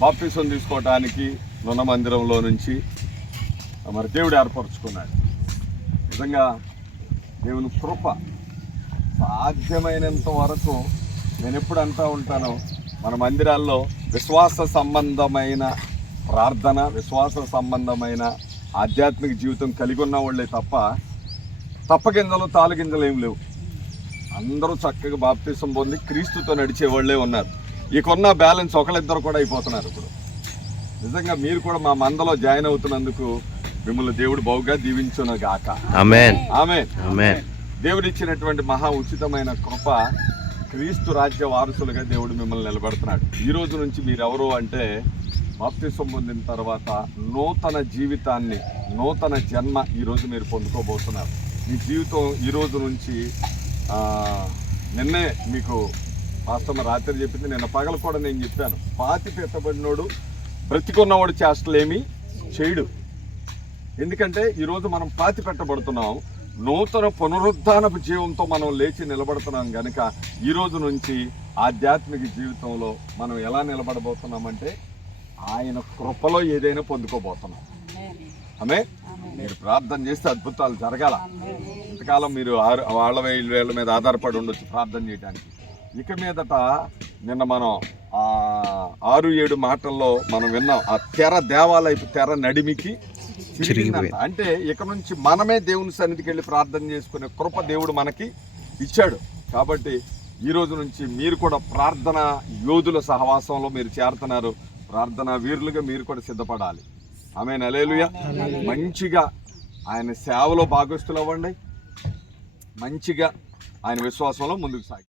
బాప్తిసం తీసుకోవటానికి నున్న మందిరంలో నుంచి మరి దేవుడు ఏర్పరచుకున్నాడు. నిజంగా దేవుని కృప సాధ్యమైనంత వరకు నేను ఎప్పుడు అంటూ ఉంటాను, మన మందిరాల్లో విశ్వాస సంబంధమైన ప్రార్థన, విశ్వాస సంబంధమైన ఆధ్యాత్మిక జీవితం కలిగి ఉన్న వాళ్ళే తప్ప తప్పగింజలు తాలుగింజలు ఏం లేవు. అందరూ చక్కగా బాప్తిసం పొంది క్రీస్తుతో నడిచే వాళ్ళే ఉన్నారు. ఇకున్న బ్యాలెన్స్ ఒకళ్ళిద్దరు కూడా అయిపోతున్నారు. ఇప్పుడు నిజంగా మీరు కూడా మా మందలో జాయిన్ అవుతున్నందుకు మిమ్మల్ని దేవుడు బహుగా దీవించును గాక. ఆమేన్. ఆమేన్. ఆమేన్. దేవుడిచ్చినటువంటి మహా ఉచితమైన కృప, క్రీస్తు రాజ్య వారసులుగా దేవుడు మిమ్మల్ని నిలబెడుతున్నాడు. ఈ రోజు నుంచి మీరెవరు అంటే బాప్తిసం పొందిన తర్వాత నూతన జీవితాన్ని, నూతన జన్మ ఈరోజు మీరు పొందుకోబోతున్నారు. మీ జీవితం ఈ రోజు నుంచి నిన్నే మీకు వాస్తవం రాత్రి చెప్పింది, నిన్న పగలు కూడా నేను చెప్పాను, పాతి పెట్టబడినోడు బ్రతికున్నవాడు చేష్టలేమి చేయడు. ఎందుకంటే ఈరోజు మనం పాతి పెట్టబడుతున్నాం, నూతన పునరుద్ధానపు జీవంతో మనం లేచి నిలబడుతున్నాం కనుక ఈ రోజు నుంచి ఆధ్యాత్మిక జీవితంలో మనం ఎలా నిలబడబోతున్నామంటే ఆయన కృపలో ఏదైనా పొందుకోబోతున్నాం. ఆమె మీరు ప్రార్థన చేస్తే అద్భుతాలు జరగాల. ఇంతకాలం మీరు వాళ్ళ వేళ్ళ మీద ఆధారపడి ఉండొచ్చు ప్రార్థన చేయడానికి. ఇక మీదట నిన్న మనం 6-7 మాటల్లో మనం విన్నాం, ఆ తెర, దేవాలయపు తెర నడిమికి చిరిగిందంట. అంటే ఇక నుంచి మనమే దేవుని సన్నిధికి వెళ్ళి ప్రార్థన చేసుకునే కృప దేవుడు మనకి ఇచ్చాడు. కాబట్టి ఈ రోజు నుంచి మీరు కూడా ప్రార్థన యోధుల సహవాసంలో మీరు చేరుతున్నారు. ప్రార్థనా వీరులుగా మీరు కూడా సిద్ధపడాలి. ఆమేన్. హల్లెలూయా. మంచిగా ఆయన సేవలో భాగస్తులు అవ్వండి. మంచిగా ఆయన విశ్వాసంలో ముందుకు సాగి.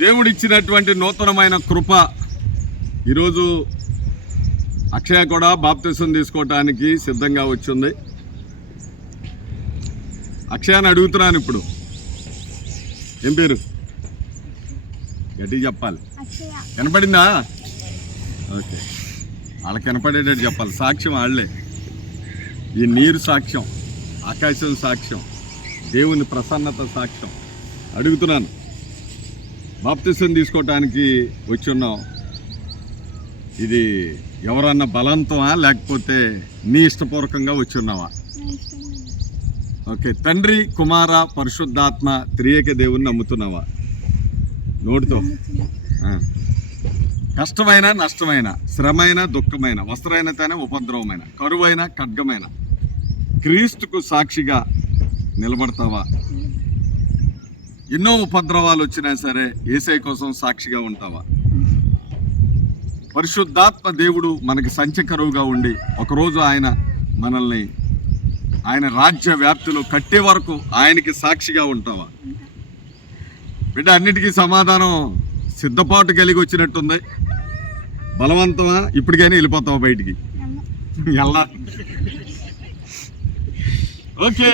దేవుడిచ్చినటువంటి నూతనమైన కృప. ఈరోజు అక్షయ కూడా బాప్తిసం తీసుకోవటానికి సిద్ధంగా వచ్చింది. అక్షయాన్ని అడుగుతున్నాను ఇప్పుడు, ఏం పేరు? గట్టిగా చెప్పాలి. కనపడిందా? ఓకే, వాళ్ళకి కనపడేటట్టు చెప్పాలి. సాక్ష్యం వాళ్ళే. ఈ నీరు సాక్ష్యం, ఆకాశం సాక్ష్యం, దేవుని ప్రసన్నత సాక్ష్యం. అడుగుతున్నాను, బాప్తిసం తీసుకోవటానికి వచ్చి ఉన్నాం. ఇది ఎవరన్నా బలవంతమా లేకపోతే నీ ఇష్టపూర్వకంగా వచ్చి ఉన్నావా? ఓకే, తండ్రి, కుమార, పరిశుద్ధాత్మ త్రియేక దేవుని నమ్ముతున్నావా? నోటితో. కష్టమైన, నష్టమైన, శ్రమైన, దుఃఖమైన, వస్త్రహీనతైన, ఉపద్రవమైన, కరువైన, ఖడ్గమైన క్రీస్తుకు సాక్షిగా నిలబడతావా? ఎన్నో ఉపద్రవాలు వచ్చినా సరే యేసయ్య కోసం సాక్షిగా ఉంటావా? పరిశుద్ధాత్మ దేవుడు మనకి సంచకరువుగా ఉండి ఒకరోజు ఆయన మనల్ని ఆయన రాజ్య వ్యాప్తిలో కట్టే వరకు ఆయనకి సాక్షిగా ఉంటావా? బిడ్డ, అన్నిటికీ సమాధానం సిద్ధపాటు కలిగి వచ్చినట్టుంది. బలవంతమా? ఇప్పటికైనా వెళ్ళిపోతావా బయటికి? ఎలా? ఓకే,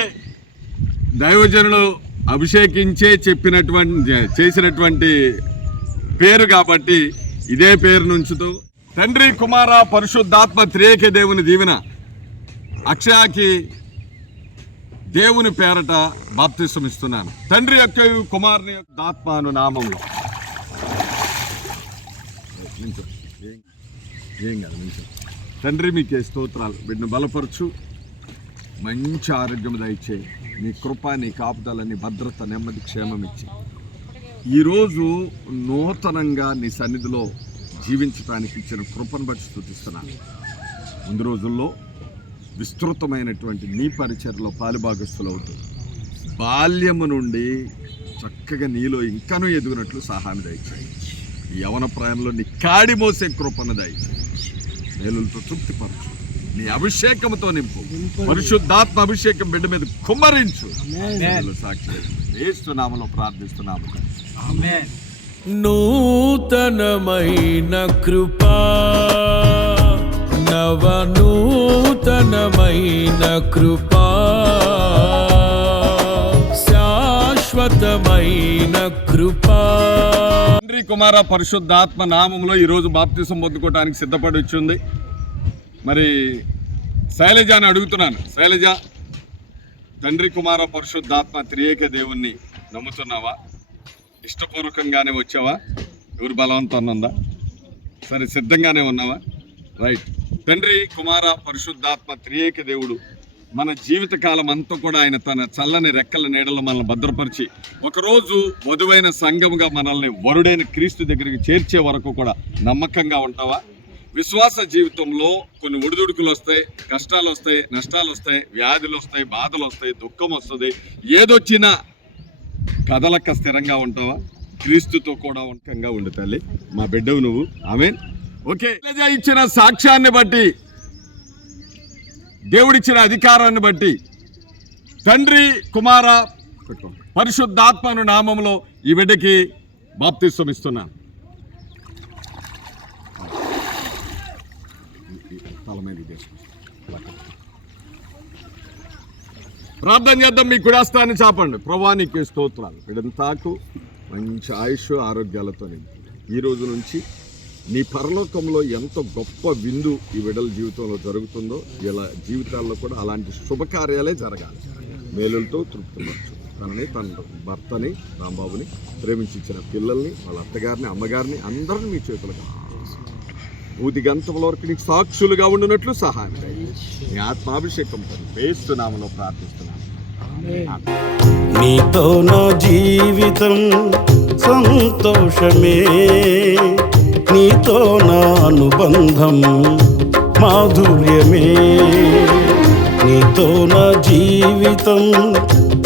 దైవజనులు అభిషేకించే చేసినటువంటి పేరు కాబట్టి ఇదే పేరు నుంచుతూ తండ్రి, కుమార, పరిశుద్ధాత్మ త్రియేక దేవుని దీవెన అక్షయకి దేవుని పేరట బాప్తిసం ఇస్తున్నాను. తండ్రి యొక్క, కుమారుని యొక్క ఆత్మను నామంలో. ఏం కాదు, నించో. తండ్రి, మీకే స్తోత్రాలు. బిడ్డను బలపరచు, మంచి ఆరోగ్యం దయచేయి. నీ కృప, నీ కాపుదల, నీ భద్రత, నెమ్మది, క్షేమం ఇచ్చి ఈరోజు నూతనంగా నీ సన్నిధిలో జీవించడానికి ఇచ్చిన కృపను బట్టి స్తుతిస్తున్నాను. ముందు రోజుల్లో విస్తృతమైనటువంటి నీ పరిచర్లో పాలుభాగస్తులు అవుతూ బాల్యము నుండి చక్కగా నీలో ఇంకనూ ఎదుగునట్లు సహాయం దయచేయి. యవన ప్రాయంలో నీ కాడి మోసే కృపను దయచేయి. మేలులతో తృప్తిపరచు. నీ అభిషేకంతో నింపు. పరిశుద్ధాత్మ అభిషేకం బిడ్డ మీద కుమ్మరించు. సాక్షి యేసునామములో ప్రార్థిస్తున్నాము. ఆమేన్. నూతనమైన కృపా, నవనూతనమైన కృపా, శాశ్వతమైన కృపా. తండ్రి కుమార పరిశుద్ధాత్మ నామములో ఈరోజు బాప్తిసం పొందుకోవడానికి సిద్ధపడి వచ్చింది. మరి శైలజాని అడుగుతున్నాను, శైలజ, తండ్రి కుమార పరిశుద్ధాత్మ త్రియేక దేవుణ్ణి నమ్ముతున్నావా? ఇష్టపూర్వకంగానే వచ్చావా? ఎవరు బలవంతం ఉందా? సరే, సిద్ధంగానే ఉన్నావా? రైట్. తండ్రి కుమార పరిశుద్ధాత్మ త్రియేక దేవుడు మన జీవితకాలం అంతా కూడా ఆయన తన చల్లని రెక్కల నీడలో మనల్ని భద్రపరిచి ఒకరోజు వధువైన సంఘముగా మనల్ని వరుడైన క్రీస్తు దగ్గరికి చేర్చే వరకు కూడా నమ్మకంగా ఉంటావా? విశ్వాస జీవితంలో కొన్ని ఒడిదుడుకులు వస్తాయి, కష్టాలు వస్తాయి, నష్టాలు వస్తాయి, వ్యాధులు వస్తాయి, బాధలు వస్తాయి, దుఃఖం వస్తుంది. ఏదొచ్చినా కదలక్క స్థిరంగా ఉంటావా? క్రీస్తుతో కూడా నమ్మకంగా ఉండు తల్లి, మా బిడ్డవు నువ్వు. ఆమేన్. ఓకే. ఇచ్చిన సాక్ష్యాన్ని బట్టి, దేవుడిచ్చిన అధికారాన్ని బట్టి తండ్రి కుమార పరిశుద్ధాత్మను నామంలో ఈ బిడ్డకి బాప్తిసం ఇస్తున్నాను. ప్రార్థన చేద్దాం. మీ కుడాస్తాన్ని చాపండి. ప్రభువా నీకు స్తోత్రాలు. బిడ్డను తాకు, మంచి ఆయుష్ ఆరోగ్యాలతో నింపు. ఈ రోజు నుంచి నీ పరలోకంలో ఎంత గొప్ప విందు ఈ బిడ్డల జీవితంలో జరుగుతుందో ఇలా జీవితాల్లో కూడా అలాంటి శుభకార్యాలే జరగాలి. మేలులతో తృప్తిపరచు. తనని, తన భర్తని, రాంబాబుని, ప్రేమించి ఇచ్చిన పిల్లల్ని, వాళ్ళ అత్తగారిని, అమ్మగారిని అందరిని మీ చేతులుగా భూతి గంతముల వరకు నీకు సాక్షులుగా ఉండినట్లు సహాయం నీ ఆత్మాభిషేకం వేస్తున్నామలో ప్రార్థిస్తున్నాను. నీతో నా జీవితం సంతోషమే, నీతో నా అనుబంధం మాధుర్యమే, నీతో నా జీవితం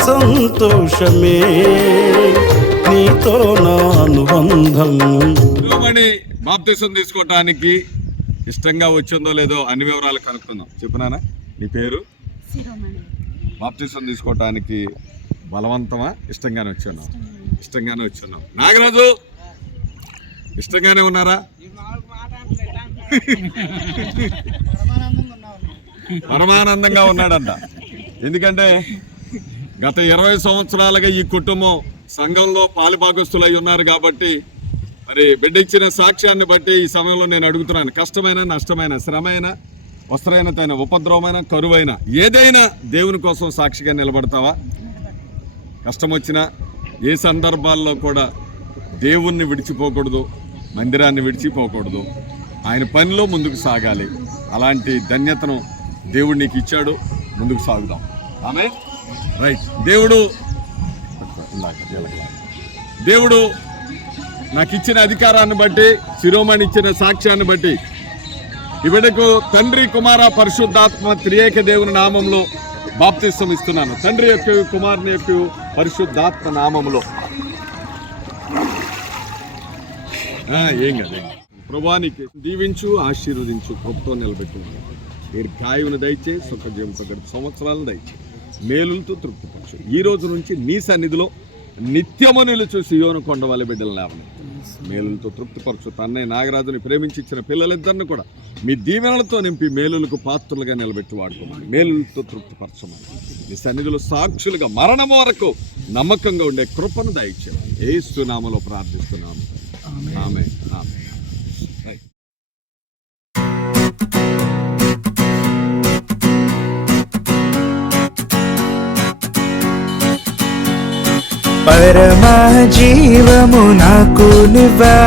సంతోషమే, నీతో నా అనుబంధం. బాప్తిసం తీసుకోవటానికి ఇష్టంగా వచ్చిందో లేదో అన్ని వివరాలు కనుక్కుందాం. చెప్పునానా, నీ పేరు? బాప్తిసం తీసుకోవటానికి బలవంతమా, ఇష్టంగానే వచ్చున్నావు? ఇష్టంగానే వచ్చున్నావు. నాగరాజు, ఇష్టంగానే ఉన్నారా? పరమానందంగా ఉన్నాడంట. ఎందుకంటే గత 20 సంవత్సరాలుగా ఈ కుటుంబం సంఘంలో పాలుభాగస్తులై ఉన్నారు కాబట్టి మరి బిడ్డ ఇచ్చిన సాక్ష్యాన్ని బట్టి ఈ సమయంలో నేను అడుగుతున్నాను. కష్టమైన, నష్టమైన, శ్రమైన, వస్త్రహీనతైన, ఉపద్రవమైన, కరువైన, ఏదైనా దేవుని కోసం సాక్షిగా నిలబడతావా? కష్టం వచ్చినా ఏ సందర్భాల్లో కూడా దేవుణ్ణి విడిచిపోకూడదు, మందిరాన్ని విడిచిపోకూడదు, ఆయన పనిలో ముందుకు సాగాలి. అలాంటి ధన్యతను దేవుడు నీకు ఇచ్చాడు. ముందుకు సాగుదాం. ఆమె రైట్. దేవుడు నాకు ఇచ్చిన అధికారాన్ని బట్టి, శిరోమణి ఇచ్చిన సాక్ష్యాన్ని బట్టి ఈ బిడ్డకు తండ్రి కుమార పరిశుద్ధాత్మ త్రియేక దేవుని నామంలో బాప్తిసం ఇస్తున్నాను. తండ్రి యొక్క, కుమారుని యొక్క, పరిశుద్ధాత్మ నామంలో. ఏం కదా ప్రభువానికి దీవించు, ఆశీర్వదించు, కృపతో నిలబెట్టున్నాను. దీర్ఘాయువును దయచే, సుఖజీవంతో గడిపే సంవత్సరాలను దయచే, మేలులతో తృప్తిపరచు. ఈ రోజు నుంచి నీ సన్నిధిలో నిత్యము నిలుచు సియోను కొండ వాళ్ళ బిడ్డలు లేవని మేలులతో తృప్తిపరచు. తన్నయ్య నాగరాజుని ప్రేమించి ఇచ్చిన పిల్లలిద్దరిని కూడా మీ దీవెనలతో నింపి మేలులకు పాత్రలుగా నిలబెట్టి వాడుకోమని, మేలులతో తృప్తిపరచమని, మీ సన్నిధిలో సాక్షులుగా మరణం వరకు నమ్మకంగా ఉండే కృపను దయచేయాలి. యేసు నామములో ప్రార్థిస్తున్నాము. ఆమేన్. ఆమేన్. పరమా జీవము నాకు నివ్వా,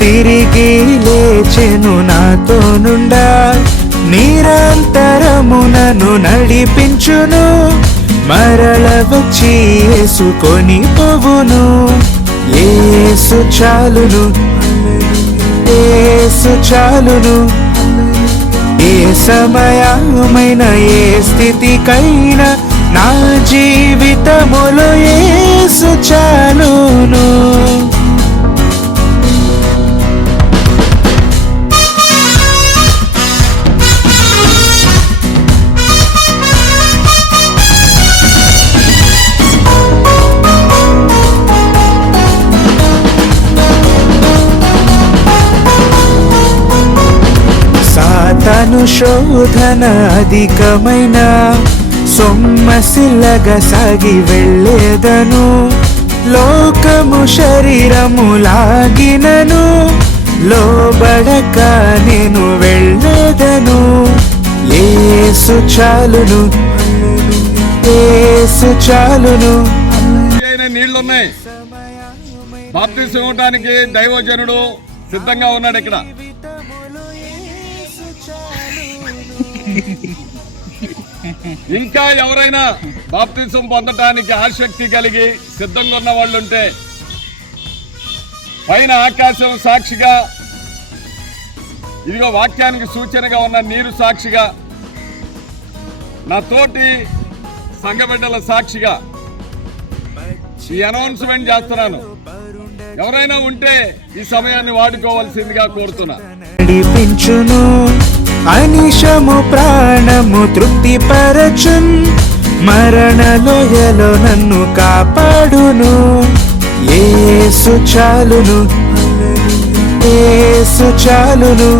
తిరిగి లేచెను నాతో నుండా, నిరంతరమునను నడిపించును, మరల వచ్చి యేసుకొని పోవును. యేసు చాలును, యేసు చాలును, ఏ సమయమైన ఏ స్థితికైనా నా జీవితములో యేసు చాలును. అయినను శోధన అధికమైన సొమ్మసిల్లగా సాగి వెళ్ళేదను. లోకము శరీరము లాగినను లోబడక నేను వెళ్ళేదను. యేసు చాలును, యేసు చాలును. అయిన నీళ్లున్నాయి. బాప్తిసం ఇవ్వడానికి దైవజనుడు సిద్ధంగా ఉన్నాడు ఇక్కడ. ఇంకా ఎవరైనా బాప్తిసం పొందటానికి ఆసక్తి కలిగి సిద్ధంగా ఉన్న వాళ్ళు ఉంటే పైన ఆకాశం సాక్షిగా, ఇదిగో వాక్యానికి సూచనగా ఉన్న నీరు సాక్షిగా, నా తోటి సంఘబిడ్డల సాక్షిగా ఈ అనౌన్స్మెంట్ చేస్తున్నాను. ఎవరైనా ఉంటే ఈ సమయాన్ని వాడుకోవాల్సిందిగా కోరుతున్నా. నడిపించును అనిశము ప్రాణము తృప్తిపరచున్, మరణ లోయలో నన్ను కాపాడును. యేసు చాలును, యేసు చాలును.